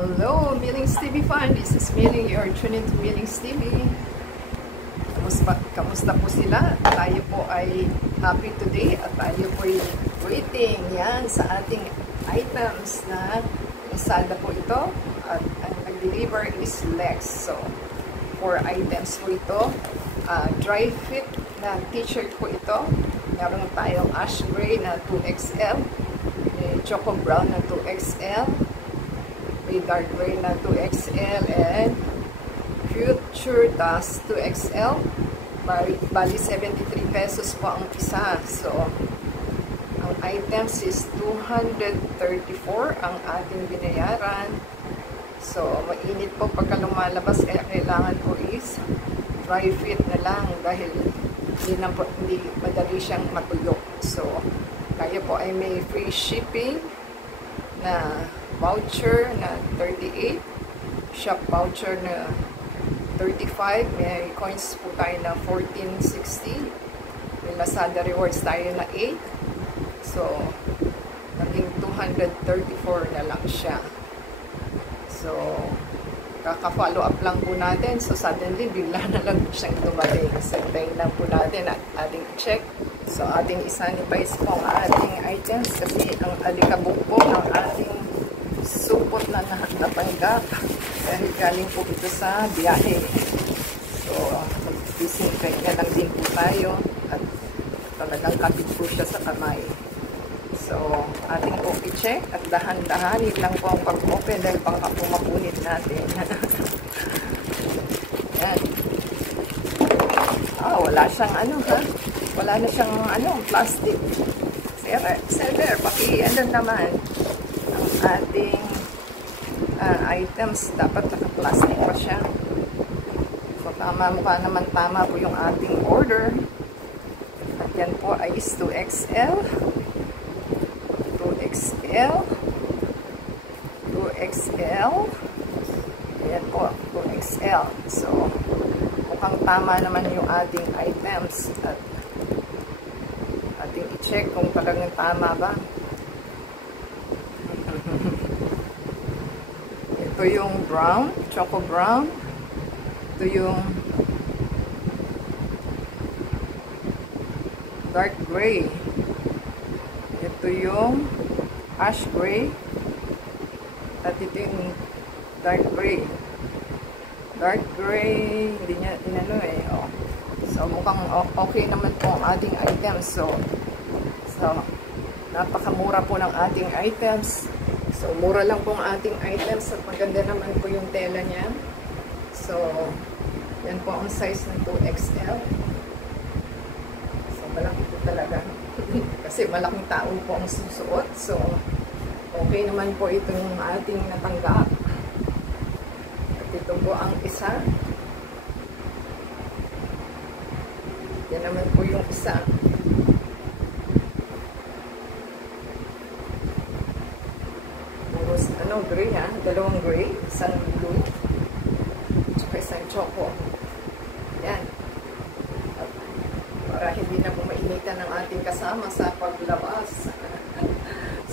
Hello, Millings TV fan. This is Milling. You're tuning to Millings TV. Kamusta po sila? Tayo po ay happy today at tayo po ay waiting yan sa ating items na Lazada po ito. At ang nag-deliver is Lex. So, 4 items po ito. Dry fit na t-shirt po ito. Meron tayong ash gray na 2XL. Choco brown na 2XL. May dark gray na 2XL and Future Dust 2XL. Bali 73 pesos po ang isa. So, ang items is 234 ang ating binayaran. So, mainit po pagka lumalabas kaya kailangan po is dry fit na lang dahil hindi madali siyang matuyok. So, tayo po ay may free shipping na voucher na 38, shop voucher na 35, may coins po tayo na 1460, may Lazada rewards tayo na 8, so naging 234 na lang siya. So kaka-follow up lang po natin, so suddenly bigla na lang siyang dumating. So hintayin lang po natin at ating check. So ating isanitize po ang ating items kasi ang alikabok po ng ating supot na natanggap dahil galing po ito sa biyahe. So, mag-disinfect na lang din po tayo at talagang kapit po siya sa kamay. So, ating po i-check at dahan-dahanin lang po ang pag-open dahil baka po mapunit natin. Yan. Wala siyang wala na siyang plastic. Seller, paki-ano naman ang ating items, dapat naka-plastic pa siya. So, mukha naman tama po yung ating order. At yan po ay is 2XL. 2XL. 2XL. Ayan po, 2XL. So, mukhang tama naman yung ating items. At ating i-check kung talagang tama ba. Ito yung brown, choco brown. Ito yung dark gray. Ito yung ash gray. At ito yung dark gray. Dark gray, hindi niya inano eh. Oh. So mukhang okay naman po ang ating items. So napakamura po ng ating items. So, mura lang po ang ating items at maganda naman po yung tela niya. So, yan po ang size ng 2XL. So, malaki po talaga. Kasi malaking tao po ang susuot. So, okay naman po itong ating natanggap. At ito po ang isa. Yan naman po yung isa. Gray ha, dalawang gray, isang blue, tsaka isang choco. Yan. At para hindi na po mainitan ng ating kasama sa paglabas.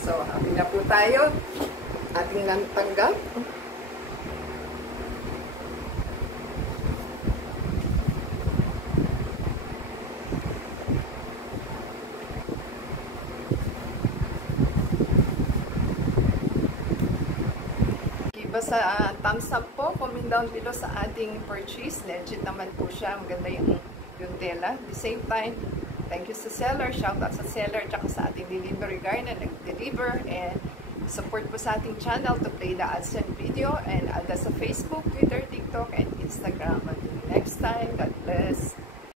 So, happy na po tayo. Ating natanggap. Sa thumbs up po, comment down below sa ating purchase. Legit naman po siya. Maganda yung tela. At the same time, thank you sa seller. Shout out sa seller tsaka sa ating delivery guy na nag-deliver. And support po sa ating channel to play the AdSense video. And add us sa Facebook, Twitter, TikTok, and Instagram. Until next time, God bless.